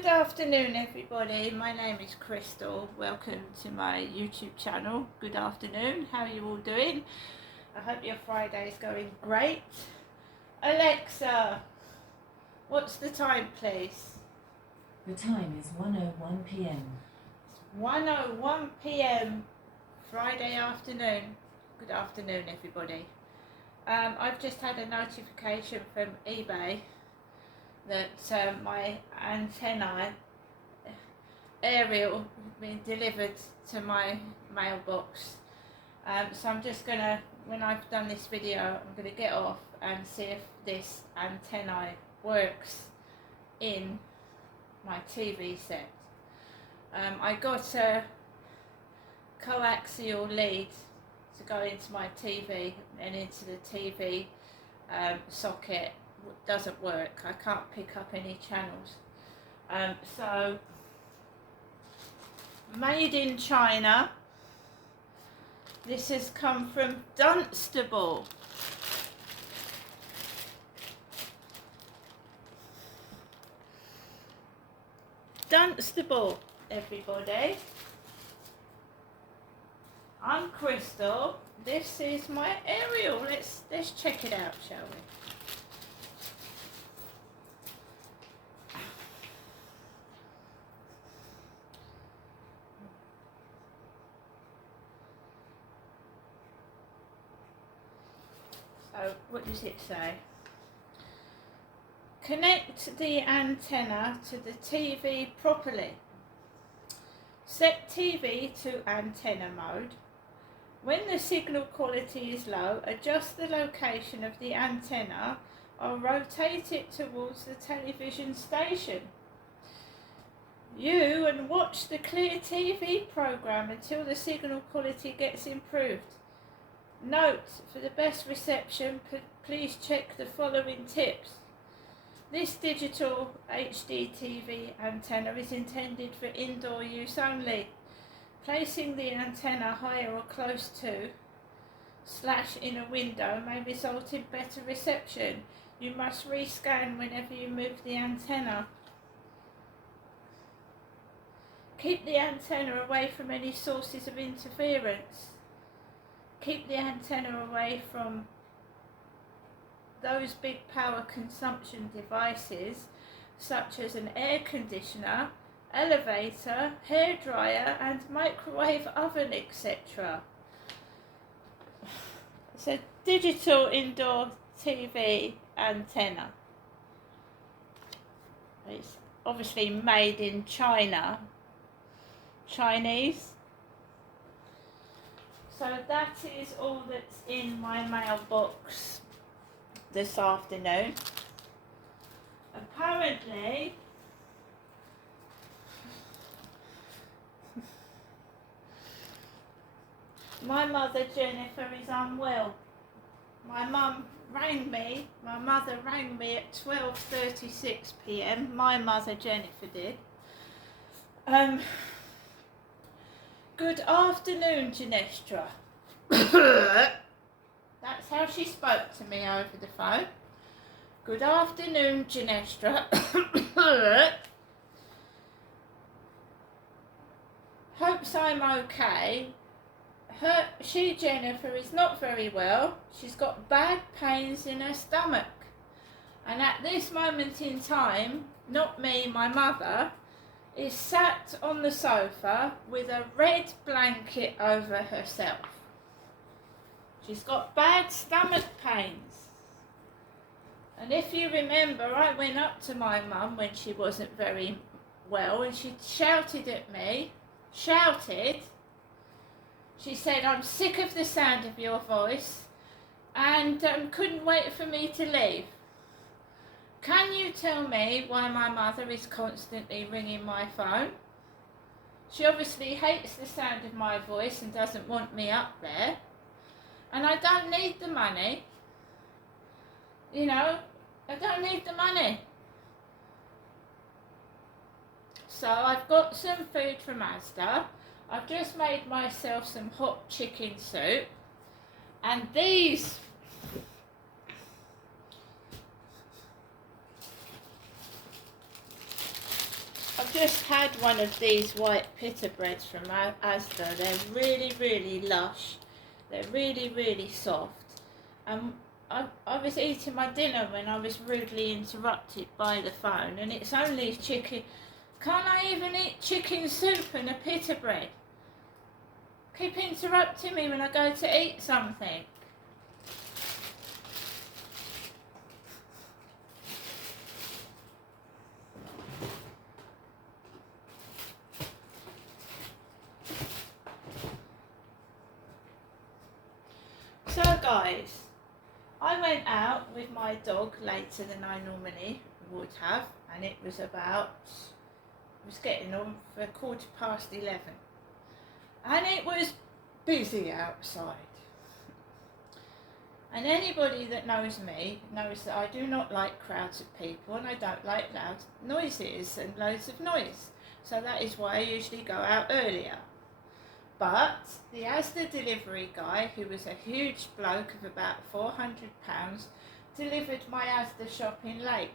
Good afternoon everybody, my name is Crystal. Welcome to my YouTube channel. Good afternoon, how are you all doing? I hope your Friday is going great. Alexa, what's the time please? The time is 1:01 p.m. 1:01 p.m. Friday afternoon. Good afternoon everybody. I've just had a notification from eBay that my antenna aerial been delivered to my mailbox. So I'm just gonna, when I've done this video, I'm gonna get off and see if this antenna works in my TV set. I got a coaxial lead to go into my TV and into the TV socket. Doesn't work. I can't pick up any channels. So made in China. This has come from Dunstable. Dunstable, everybody. I'm Crystal. This is my aerial. Let's check it out, shall we? So, what does it say? Connect the antenna to the TV properly. Set TV to antenna mode. When the signal quality is low, adjust the location of the antenna or rotate it towards the television station. View and watch the Clear TV program until the signal quality gets improved. Note, for the best reception, please check the following tips. This digital HD TV antenna is intended for indoor use only. Placing the antenna higher or close to / in a window may result in better reception. You must rescan whenever you move the antenna. Keep the antenna away from any sources of interference. Keep the antenna away from those big power consumption devices such as an air conditioner, elevator, hairdryer and microwave oven, etc. It's a digital indoor TV antenna. It's obviously made in China, Chinese. So that is all that's in my mailbox this afternoon. Apparently, my mother Jennifer is unwell. My mother rang me at 12:36 p.m. My mother Jennifer did. Good afternoon, Ginestra. That's how she spoke to me over the phone. Good afternoon, Ginestra. Hopes I'm okay. Jennifer is not very well. She's got bad pains in her stomach. And at this moment in time, not me, my mother, is sat on the sofa with a red blanket over herself. She's got bad stomach pains. And if you remember, I went up to my mum when she wasn't very well and she shouted at me. She said, I'm sick of the sound of your voice and couldn't wait for me to leave. Can you tell me why my mother is constantly ringing my phone? She obviously hates the sound of my voice and doesn't want me up there. And I don't need the money. You know, I don't need the money. So I've got some food from Asda. I've just made myself some hot chicken soup. And these I've just had one of these white pita breads from Asda. They're really, really lush. They're really, really soft. I was eating my dinner when I was rudely interrupted by the phone, and it's only chicken. Can't I even eat chicken soup and a pita bread? Keep interrupting me when I go to eat something. So guys, I went out with my dog later than I normally would have, and it was getting on for 11:15, and it was busy outside. And anybody that knows me knows that I do not like crowds of people, and I don't like loud noises and loads of noise. So that is why I usually go out earlier. But the Asda delivery guy, who was a huge bloke of about £400, delivered my Asda shopping late.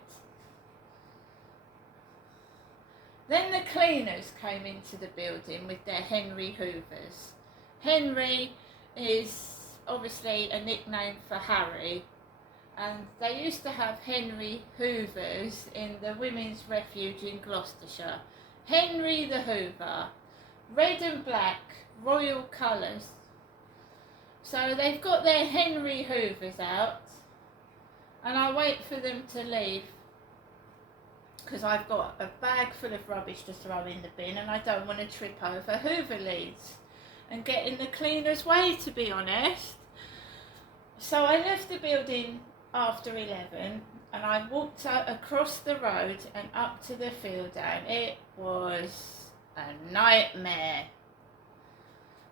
Then the cleaners came into the building with their Henry Hoovers. Henry is obviously a nickname for Harry, and they used to have Henry Hoovers in the Women's Refuge in Gloucestershire. Henry the Hoover, red and black, royal colours. So they've got their Henry Hoovers out, and I wait for them to leave because I've got a bag full of rubbish to throw in the bin, and I don't want to trip over Hoover leads and get in the cleaner's way, to be honest. So I left the building after 11, and I walked out across the road and up to the field, and it was a nightmare.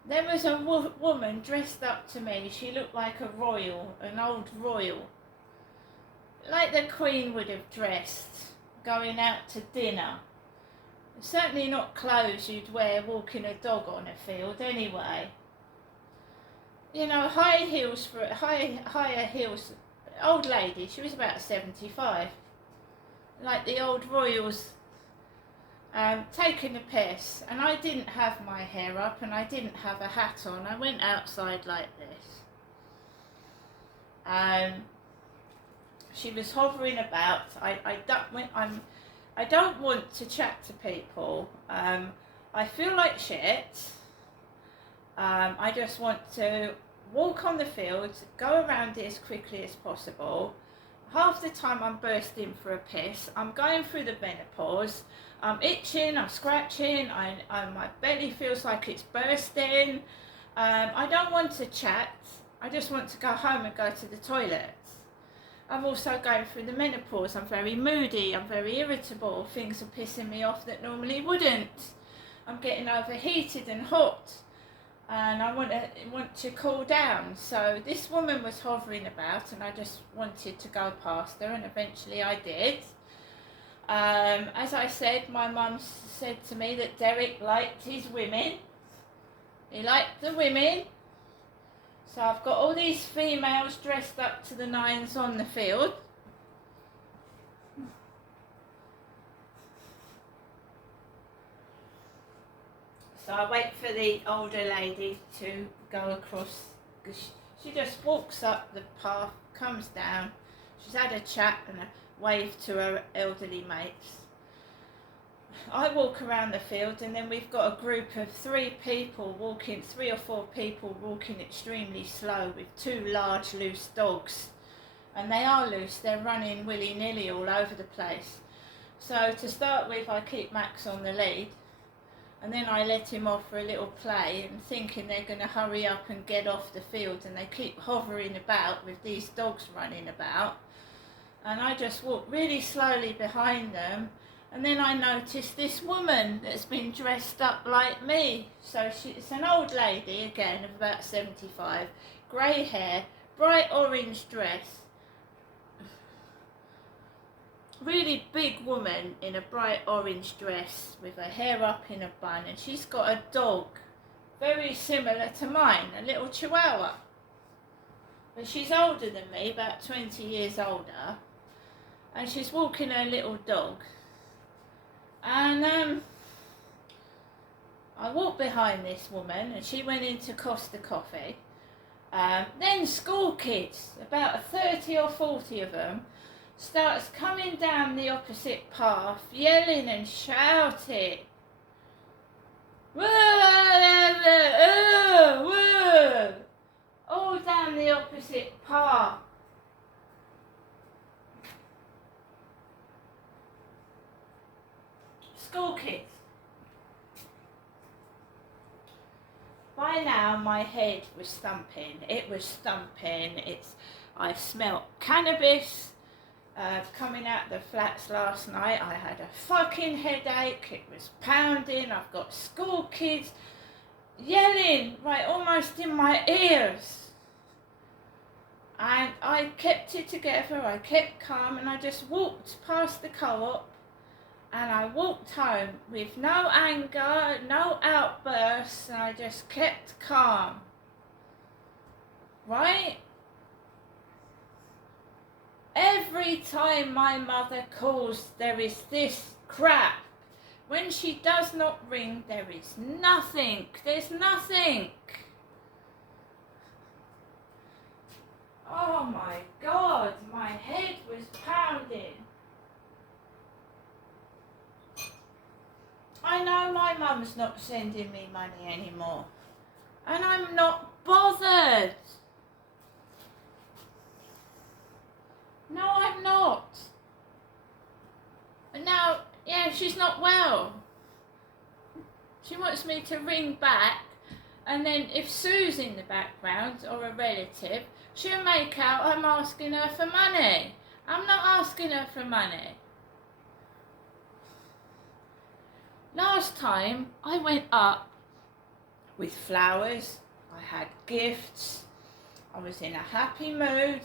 There was a woman dressed up to me. She looked like a royal, an old royal, like the Queen would have dressed going out to dinner. Certainly not clothes you'd wear walking a dog on a field anyway. You know, higher heels, old lady. She was about 75, like the old royals. Taking a piss, and I didn't have my hair up and I didn't have a hat on. I went outside like this. She was hovering about. I don't want to chat to people. I feel like shit. I just want to walk on the field, go around it as quickly as possible. Half the time I'm bursting for a piss. I'm going through the menopause. I'm itching, I'm scratching, my belly feels like it's bursting. I don't want to chat. I just want to go home and go to the toilet. I'm also going through the menopause. I'm very moody, I'm very irritable. Things are pissing me off that normally wouldn't. I'm getting overheated and hot, and I want to cool down. So this woman was hovering about, and I just wanted to go past her, and eventually I did. As I said, my mum said to me that Derek liked his women. He liked the women. So I've got all these females dressed up to the nines on the field. So I wait for the older lady to go across. She just walks up the path, comes down. She's had a chat and a wave to her elderly mates. I walk around the field, and then we've got a group of three or four people walking extremely slow with two large loose dogs. And they are loose, they're running willy-nilly all over the place. So to start with, I keep Max on the lead, and then I let him off for a little play, and thinking they're going to hurry up and get off the field, and they keep hovering about with these dogs running about. And I just walk really slowly behind them, and then I noticed this woman that's been dressed up like me. So it's an old lady, again, of about 75, grey hair, bright orange dress. Really big woman in a bright orange dress with her hair up in a bun, and she's got a dog very similar to mine, a little chihuahua. But she's older than me, about 20 years older, and she's walking her little dog. And I walked behind this woman and she went in to Costa Coffee. Then school kids, about 30 or 40 of them, starts coming down the opposite path, yelling and shouting. All down the opposite path. School kids. By now my head was thumping. It was thumping. I smelt cannabis coming out the flats last night. I had a fucking headache. It was pounding. I've got school kids yelling right almost in my ears. And I kept it together. I kept calm and I just walked past the co-op. And I walked home with no anger, no outbursts, and I just kept calm. Right? Every time my mother calls, there is this crap. When she does not ring, there is nothing. There's nothing. Oh my God, my head was pounding. I know my mum's not sending me money anymore. And I'm not bothered. No, I'm not. And now, yeah, she's not well. She wants me to ring back, and then if Sue's in the background or a relative, she'll make out I'm asking her for money. I'm not asking her for money. Last time I went up with flowers, I had gifts, I was in a happy mood,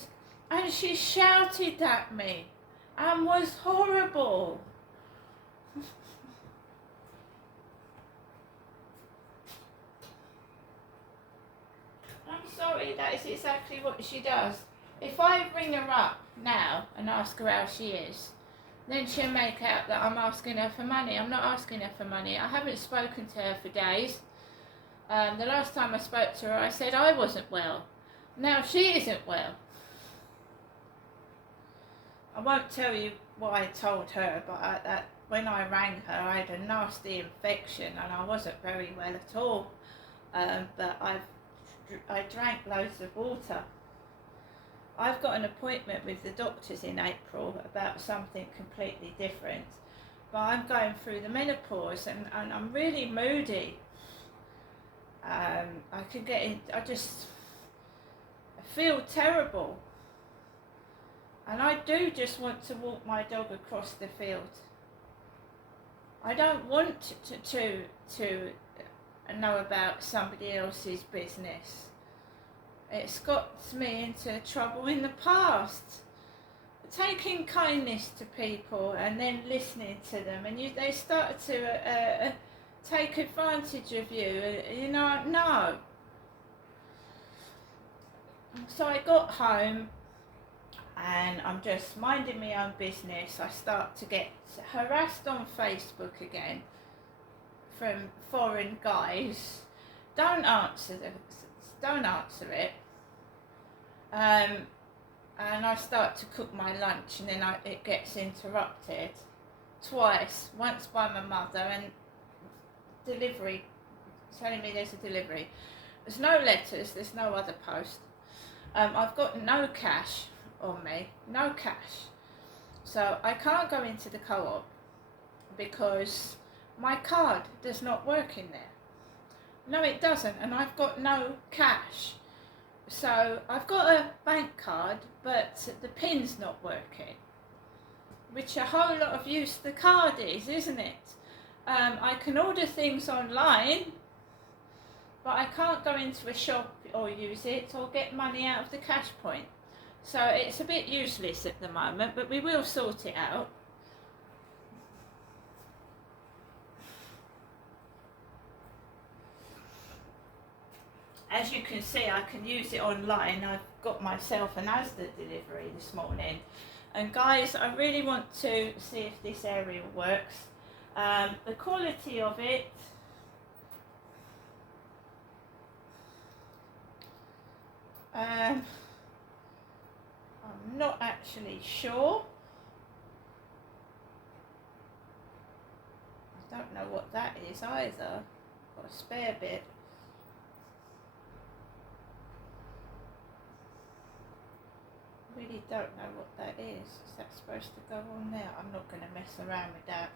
and she shouted at me and was horrible. I'm sorry, that is exactly what she does. If I ring her up now and ask her how she is, then she'll make out that I'm asking her for money. I'm not asking her for money. I haven't spoken to her for days. The last time I spoke to her, I said I wasn't well. Now she isn't well. I won't tell you what I told her, but when I rang her, I had a nasty infection and I wasn't very well at all. But I drank loads of water. I've got an appointment with the doctors in April about something completely different. But I'm going through the menopause and I'm really moody. I feel terrible. And I do just want to walk my dog across the field. I don't want to know about somebody else's business. It's got me into trouble in the past. Taking kindness to people and then listening to them, and they start to take advantage of you. No. So I got home and I'm just minding my own business. I start to get harassed on Facebook again from foreign guys. Don't answer it. And I start to cook my lunch, and then it gets interrupted twice. Once by my mother and delivery, telling me there's a delivery. There's no letters, there's no other post. I've got no cash on me, no cash. So I can't go into the co-op because my card does not work in there. No, it doesn't, and I've got no cash. So I've got a bank card, but the pin's not working, which a whole lot of use the card is, isn't it? I can order things online, but I can't go into a shop or use it or get money out of the cash point. So it's a bit useless at the moment, but we will sort it out. As you can see, I can use it online. I've got myself an Asda delivery this morning. And guys, I really want to see if this aerial works. The quality of it, I'm not actually sure. I don't know what that is either. Got a spare bit. Really don't know what that is. Is that supposed to go on there? I'm not going to mess around with that.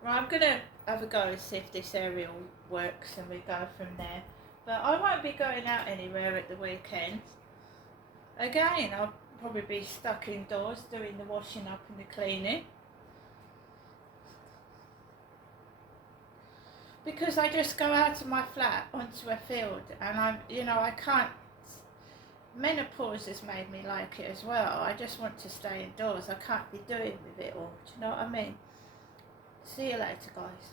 Right, I'm going to have a go and see if this aerial works and we go from there. But I won't be going out anywhere at the weekend. Again, I'll probably be stuck indoors doing the washing up and the cleaning. Because I just go out of my flat onto a field and I can't. Menopause has made me like it as well. I just want to stay indoors. I can't be doing with it all. Do you know what I mean? See you later, guys.